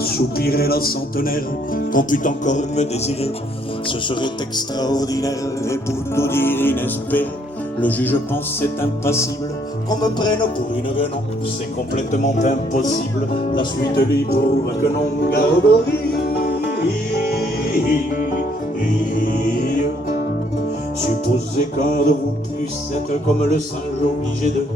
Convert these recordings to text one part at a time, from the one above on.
soupirer la centenaire, qu'on pût encore me désirer, ce serait extraordinaire et pour tout dire inespéré. Le juge pense c'est impassible, qu'on me prenne pour une guenon, c'est complètement impossible, la suite lui prouve que non. Gargorie, supposez qu'un de vous puisse être comme le singe obligé de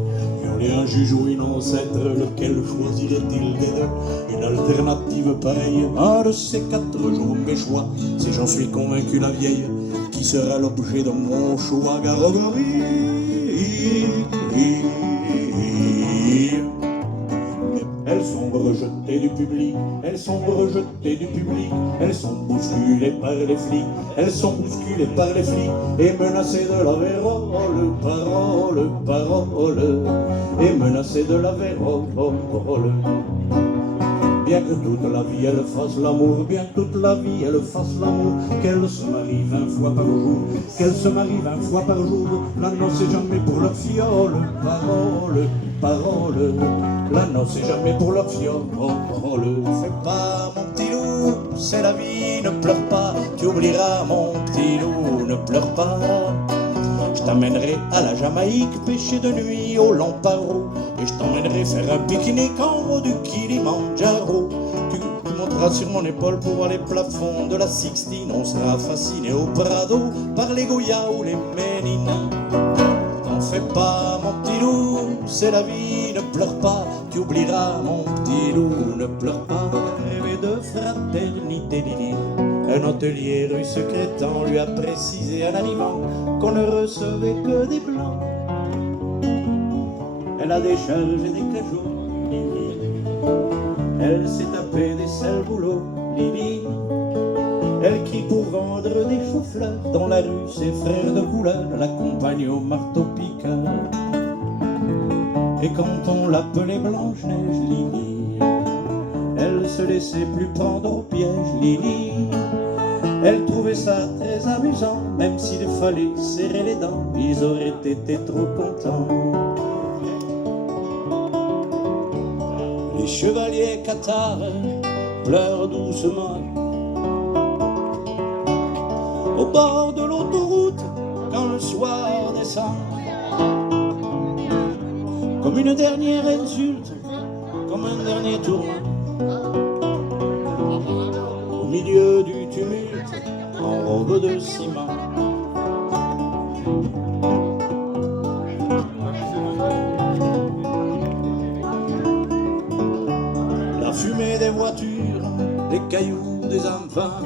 violer un juge ou une ancêtre, lequel choisirait-il des deux? Une alternative pareille, un de ces 4 jours mes choix, si j'en suis convaincu la vieille, qui sera l'objet de mon choix. Gargorie, elles sont rejetées du public, elles sont rejetées du public, elles sont bousculées par les flics, elles sont bousculées par les flics et menacées de la vérole, parole, parole, et menacées de la vérole. Bien que toute la vie elle fasse l'amour, bien que toute la vie elle fasse l'amour, qu'elle se marie 20 fois par jour, qu'elle se marie 20 fois par jour, la noce est jamais pour leur fiole, parole, parole, la noce est jamais pour leur fiole. Fais pas mon petit loup, c'est la vie, ne pleure pas, tu oublieras mon petit loup, ne pleure pas. Je t'emmènerai à la Jamaïque, pêcher de nuit au Lamparo, et je t'emmènerai faire un pique-nique en haut du Kilimandjaro. Tu monteras sur mon épaule pour voir les plafonds de la Sixtine, on sera fasciné au Prado par les Goya ou les Ménines. T'en fais pas mon petit loup, c'est la vie, ne pleure pas, tu oublieras mon petit loup, ne pleure pas. Rêver de fraternité, Lily. Un hôtelier rue Secrétan lui a précisé un aliment qu'on ne recevait que des blancs. Elle a déchargé des cajots, Lily. Elle s'est tapée des sales boulots, Lily. Elle crie pour vendre des choux-fleurs dans la rue, ses frères de couleur l'accompagnent au marteau-piqueur. Et quand on l'appelait Blanche-Neige, Lily, elle se laissait plus prendre au piège, Lily. Elle trouvait ça très amusant, même s'il fallait serrer les dents, ils auraient été trop contents. Les chevaliers cathares pleurent doucement au bord de l'autoroute quand le soir descend, comme une dernière insulte, comme un dernier tourment. Au milieu du tumulte, en robe de ciment, la fumée des voitures, les cailloux des enfants,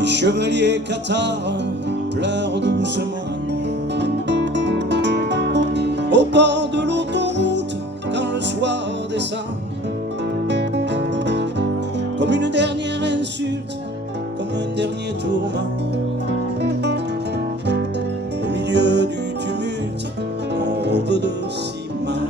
les chevaliers cathares pleurent doucement au bord de l'autoroute quand le soir descend, comme une dernière insulte, comme un dernier tourment. Au milieu du tumulte, en robe de ciment,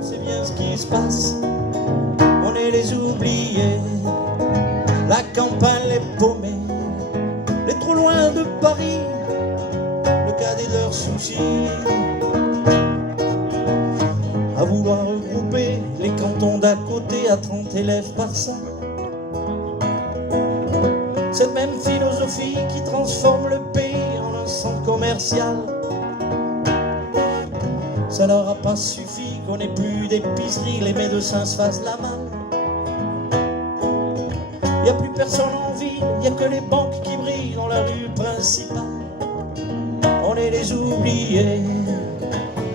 c'est bien ce qui se passe, on est les oubliés, la campagne les paumés, les trop loin de Paris, le cadet de leurs soucis, à vouloir regrouper les cantons d'à côté à 30 élèves par cent. Cette même philosophie qui transforme le pays en un centre commercial, ça leur a pas suffi qu'on ait plus d'épicerie, les médecins se fassent la malle. Y a plus personne en ville, y a que les banques qui brillent dans la rue principale. On est les oubliés.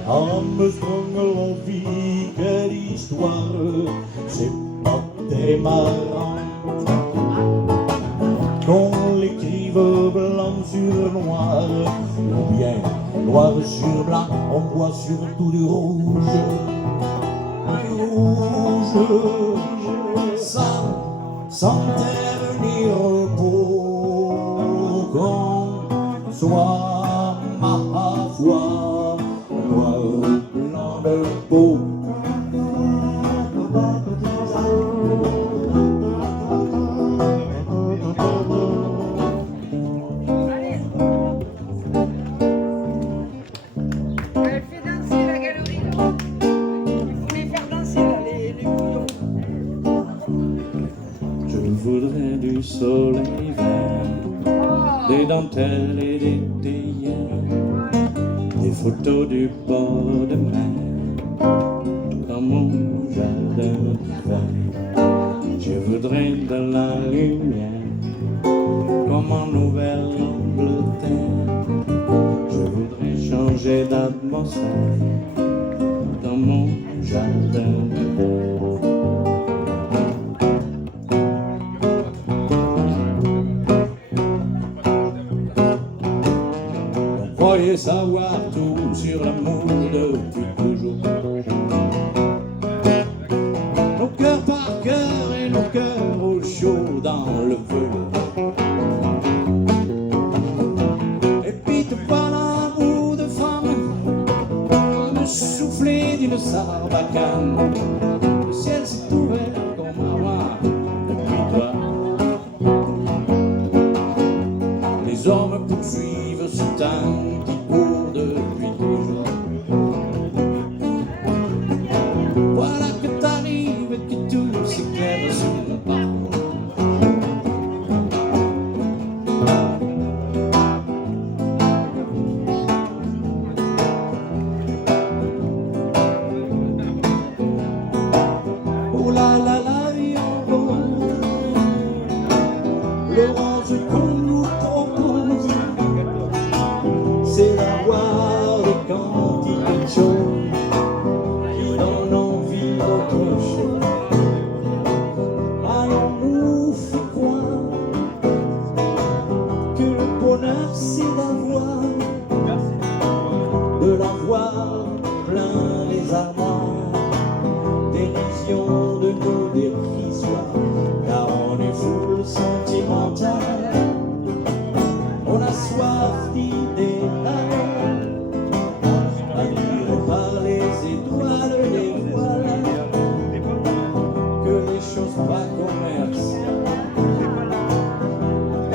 Armstrong la vie, quelle histoire, c'est pas très marrant qu'on l'écrive blanc sur noir, ou bien noir sur blanc, on voit surtout du rouge. Du rouge, sans terre ni repos, qu'on soit ma foi noir blanc de peau. dentelles et des théières, des photos du bord de mer, dans mon jardin d'hiver. Je voudrais de la lumière, comme en Nouvelle-Angleterre. Je voudrais changer d'atmosphère dans mon jardin d'hiver. Croyez savoir tout sur l'amour depuis toujours. Nos cœurs par cœur et nos cœurs au chaud dans le feu. Et puis te voilà l'amour de femme, comme souffler d'une sarbacane. Le ciel s'est ouvert comme un roi depuis toi. Les hommes poursuivent ce temps qui court depuis toujours. Voilà que t'arrives et que tout s'éclaire sur mon parcours. Oh là là la vie en rose, l'orange qu'on nous propose, c'est la voix des quantités de choses qui donnent envie d'autre chose. Alors nous fait croire que le bonheur c'est d'avoir, de l'avoir plein les armoires, d'illusions de nos dérisoires, car on est full sentimental. On a soif d'idées attirés par les étoiles, les voilà, que les choses pas commerciales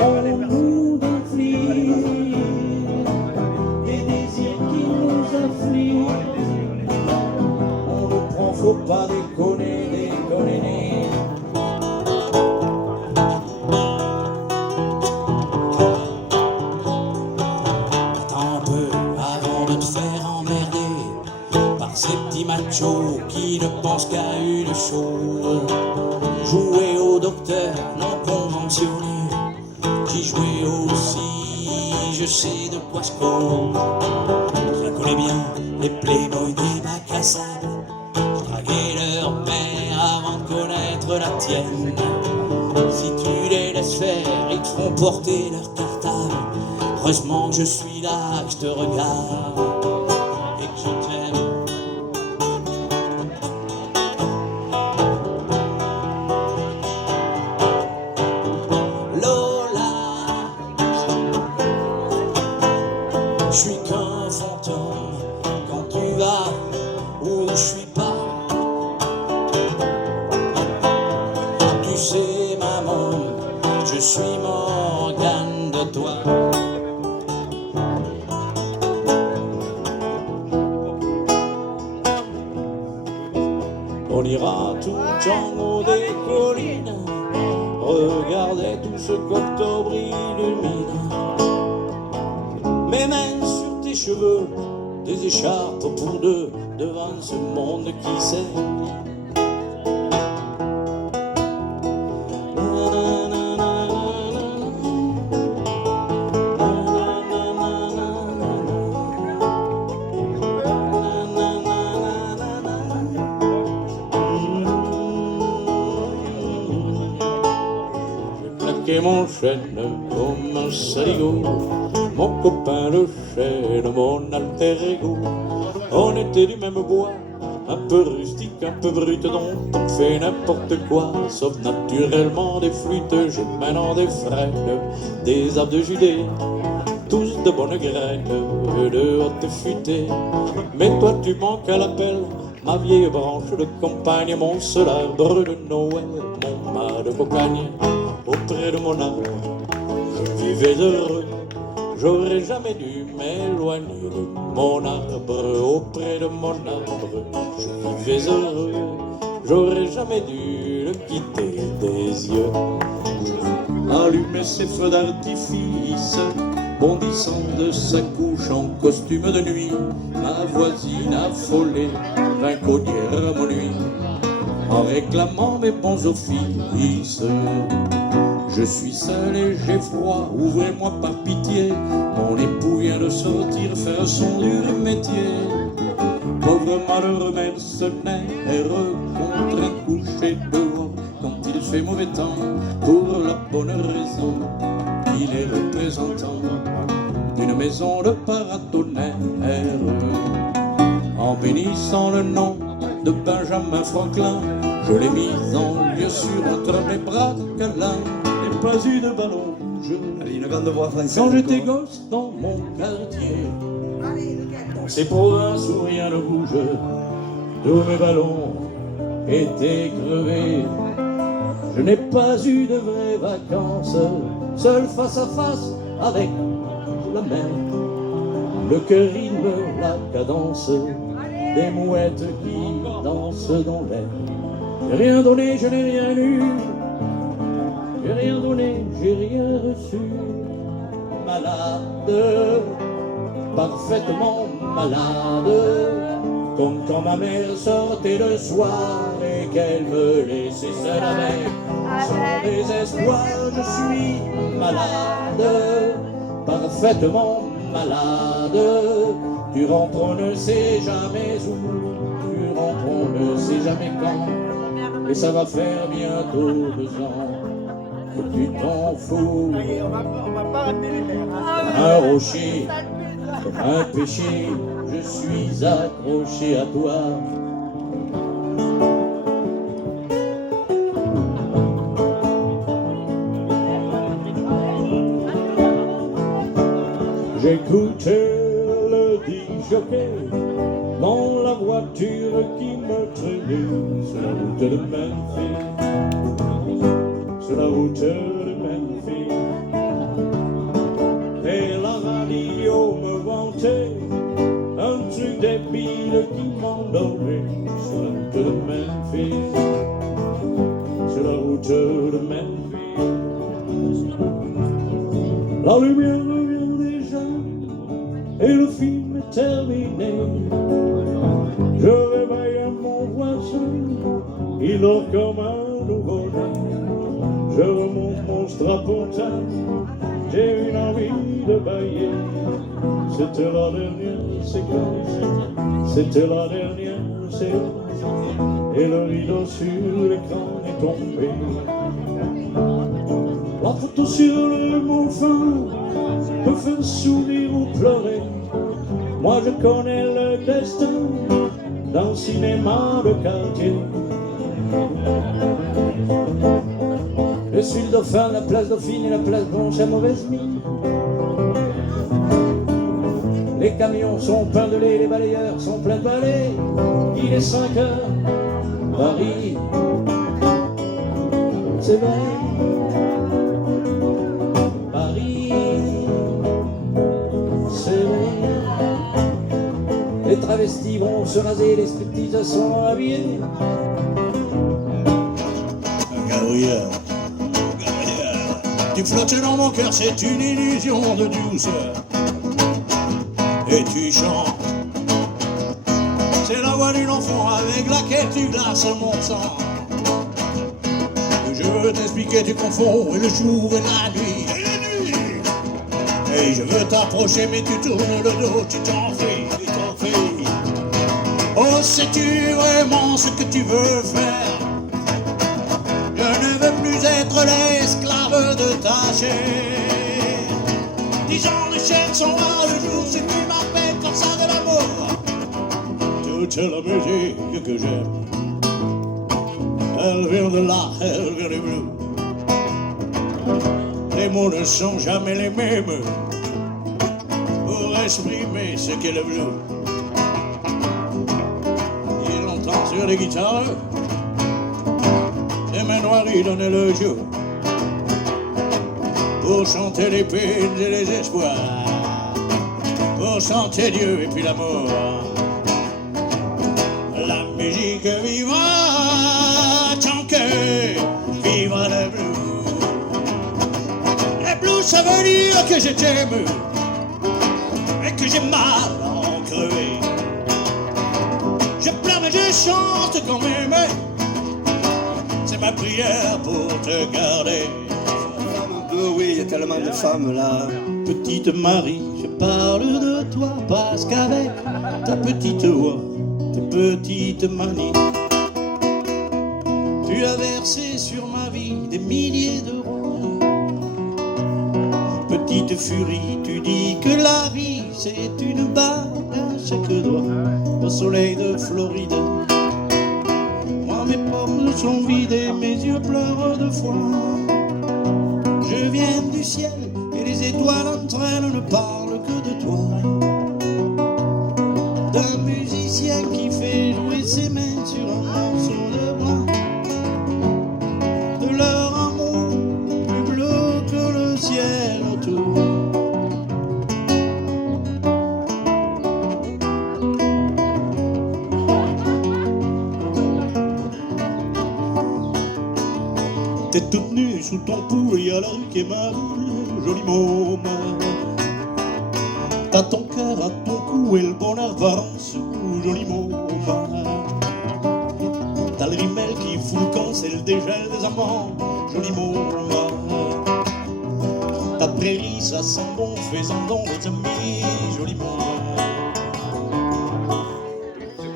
ont nous d'inflige, des désirs qui nous affligent. On le prend, faut pas déconner, déconner. Ces petits machos qui ne pensent qu'à une chose, jouer au docteur non conventionné. J'y jouais aussi, je sais de quoi je cause. Je connais bien les playboys des bacs à sable, draguer leur mère avant de connaître la tienne. Si tu les laisses faire, ils te font porter leur cartable. Heureusement que je suis là, que je te regarde et que je t'aime. Je suis qu'un fantôme quand tu vas où je suis pas. Tu sais maman, je suis Morgane de toi. On ira tout en haut des collines, regarder tout ce qu'octobre illumine. Mais même sur tes cheveux, des écharpes pour deux, devant ce monde qui saigne. J'ai claqué mon chêne comme un saligo, mon copain le chêne, mon alter ego. On était du même bois, un peu rustique, un peu brut, dont on fait n'importe quoi, sauf naturellement des flûtes, je mène des frênes, des arbres de Judée, tous de bonnes graines, de haute futée. Mais toi tu manques à l'appel, ma vieille branche de campagne, mon seul arbre de Noël, mon mât de cocagne, auprès de mon arbre, je vivais heureux. J'aurais jamais dû m'éloigner de mon arbre, auprès de mon arbre, je vivais heureux. J'aurais jamais dû le quitter des yeux. Allumer ses feux d'artifice, bondissant de sa couche en costume de nuit, ma voisine affolée vint cogner à mon nuit, en réclamant mes bons offices. Je suis seul et j'ai froid, ouvrez-moi par pitié, mon époux vient de sortir faire son dur métier. Pauvre malheureux mercenaire, contraint de coucher dehors quand il fait mauvais temps, pour la bonne raison qu'il est représentant d'une maison de paratonnerre. En bénissant le nom de Benjamin Franklin, je l'ai mis en lieu sûr entre mes bras câlins. Je n'ai pas eu de ballon rouge. Allez, une grande voix française. Quand j'étais gosse dans mon quartier, dans ces provinces où rien ne bouge, tous mes ballons étaient crevés. Je n'ai pas eu de vraies vacances, seul face à face avec la mer. Le cœur rythme la cadence des mouettes qui dansent dans l'air. J'ai rien donné, je n'ai rien eu. J'ai rien donné, j'ai rien reçu. Malade, parfaitement malade, comme quand ma mère sortait le soir et qu'elle me laissait seule avec son désespoir. Je suis malade, parfaitement malade. Tu rentres, on ne sait jamais où, tu rentres, on ne sait jamais quand, et ça va faire bientôt 2 ans que tu t'en fous. On va pas ramener les mères. Un rocher, comme un péché, je suis accroché à toi. J'écoutais le disjockey dans la voiture qui me traînait sur la route de Memphis, sur la route de Memphis. Et la radio me vantait un truc débile qui m'endormait sur la route de Memphis, sur la route de Memphis. La lumière revient déjà et le film est terminé. Je réveille mon voisin, il dort comme un nouveau-né. Je remonte mon strapontin, j'ai une envie de bailler. C'était la dernière séquence, c'était la dernière séance, et le rideau sur l'écran est tombé. La photo sur le mouvement peut faire sourire ou pleurer. Moi je connais le destin d'un cinéma de quartier. Je suis le dauphin, la place Dauphine et la place Blanche à mauvaise mine. Les camions sont pleins de lait, les balayeurs sont pleins de balais. Il est 5 heures, Paris, c'est vrai. Paris, c'est vrai. Les travestis vont se raser, les stripteaseurs sont habillés. Gabriel, tu flottes dans mon cœur, c'est une illusion de douceur. Et tu chantes, c'est la voix d'une enfant avec laquelle tu glaces mon sang. Je veux t'expliquer, tu confonds et le jour et la nuit. Et la nuit. Et je veux t'approcher mais tu tournes le dos, tu t'enfuis, tu t'enfuis. Oh, sais-tu vraiment ce que tu veux faire? Je ne veux plus être l'esclave de ta chair. 10 ans de chair sont à le jour si tu m'appelles comme ça de l'amour. Toute la musique que j'aime, elle vient de là, elle vient du bleu. Les mots ne sont jamais les mêmes pour exprimer ce qu'est le bleu. Il entend sur les guitares, les mains noires y donnent le jour pour chanter les peines et les espoirs, pour chanter Dieu et puis l'amour. La musique vivra tant que vivra le blues. Le blues ça veut dire que je t'aime, que j'ai mal à en crever. Je pleure mais je chante quand même. C'est ma prière pour te garder. Oui, il y a tellement de femmes là. Petite Marie, je parle de toi parce qu'avec ta petite voix, tes petites manies, tu as versé sur ma vie des milliers d'euros. Petite furie, tu dis que la vie c'est une bague à chaque doigt au soleil de Floride. Moi mes pommes sont vides et mes yeux pleurent de foi. Je viens du ciel et les étoiles entre elles ne parlent que de toi. D'un musicien qui fait jouer ses mains sur un morceau de bois. De leur amour plus bleu que le ciel autour. T'es toute nue sous ton pouls, y a la rue qui est ma rue, joli môme. T'as ton cœur à ton cou et le bonheur va en dessous, joli môme. T'as le rimel qui fout le camp, c'est le dégel des amants, joli môme. Ta prairie, ça sent bon, fais-en donc aux amis, joli môme.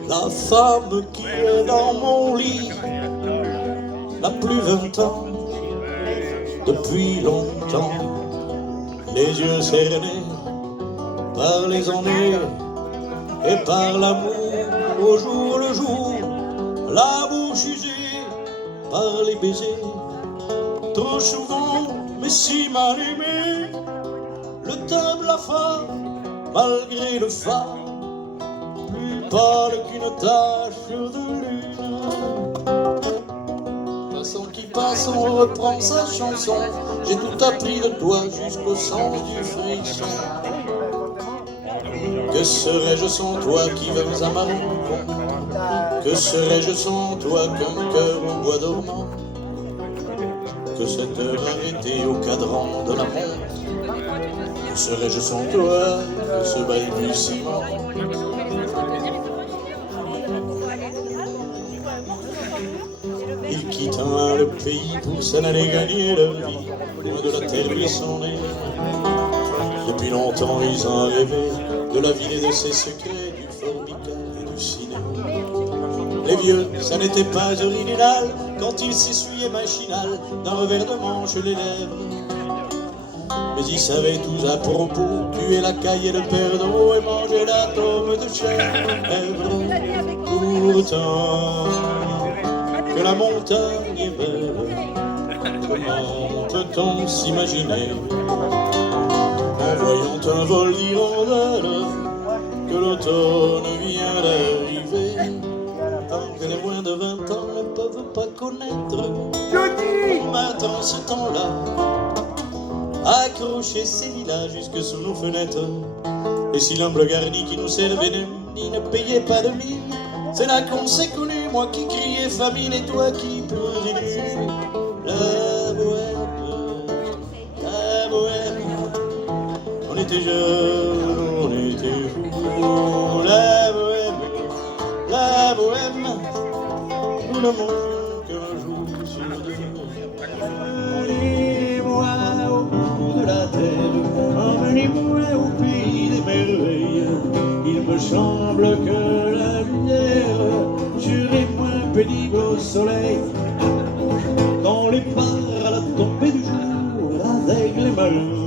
La femme qui est dans mon lit n'a plus 20 ans, depuis longtemps, les yeux cernés par les ennuis et par l'amour au jour le jour, la bouche usée par les baisers, trop souvent mais si mal aimé, le teint blafard malgré le phare, plus pâle qu'une tache de lune. Qui passe, on reprend sa chanson. J'ai tout appris de toi jusqu'au sens du frisson. Que serais-je sans toi qui vins à ma rencontre? Que serais-je sans toi qu'un cœur au bois dormant? Que cette heure arrêtée au cadran de la montre? Que serais-je sans toi que ce balbutiement? Ils quittent le pays pour s'en aller gagner leur vie, loin de la terre où ils sont nés. Depuis longtemps ils ont rêvé de la ville et de ses secrets, du formica et du cinéma. Les vieux, ça n'était pas original quand ils s'essuyaient machinal d'un revers de manche les lèvres. Mais ils savaient tous à propos tuer la caille et le perdreau et manger l'atome de chèvre. Pourtant que la montagne est belle, comment peut-on s'imaginer, en voyant un vol d'hirondelles, que l'automne vient d'arriver, tant que les moins de 20 ans ne peuvent pas connaître, on m'attend ce temps-là, accrocher ces lilas jusque sous nos fenêtres, et si l'humble garni qui nous servait ne payait pas de mine, c'est là qu'on s'est connu, moi qui criais famine et toi qui pleurais nu. La bohème, on était jeunes, on était fous. La bohème, nous n'avons qu'un jour sur deux. Emmenez-moi au bout de la terre, emmenez-moi au pays des merveilles. Il me semble que la lumière serait moins pénible au soleil, dans les bars à la tombée du jour, avec les malheurs.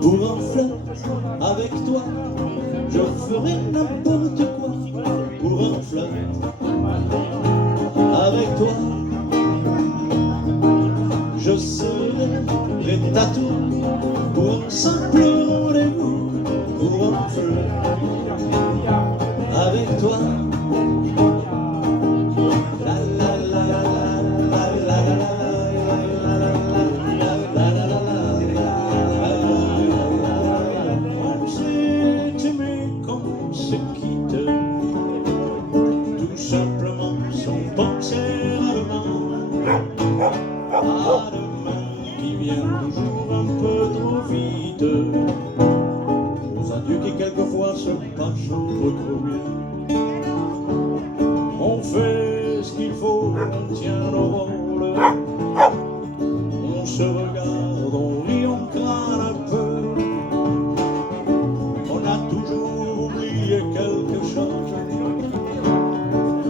Pour un fleur avec toi, je ferai n'importe quoi. Pour un fleur avec toi, je serai prêt à tout. Pour un simple rendez-vous, pour un fleur avec toi. trop bien. On fait ce qu'il faut, on tient nos rôles. On se regarde, on rit, on craint un peu. On a toujours oublié quelque chose.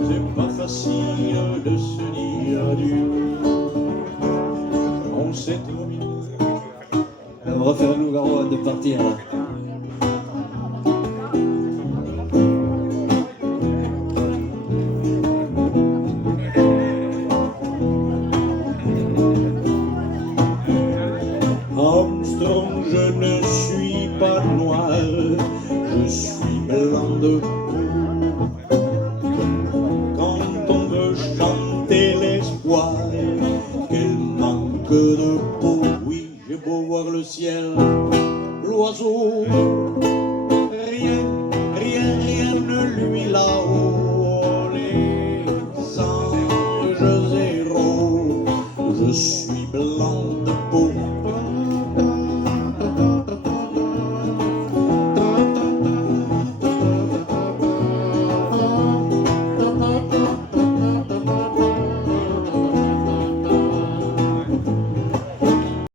C'est pas facile de se dire adieu. On sait trop bien. On va refaire un numéro de partir là. Armstrong, je ne suis pas noir, je suis blanc de peau. Quand on veut chanter l'espoir, quel manque de peau. Oui, j'ai beau voir le ciel, l'oiseau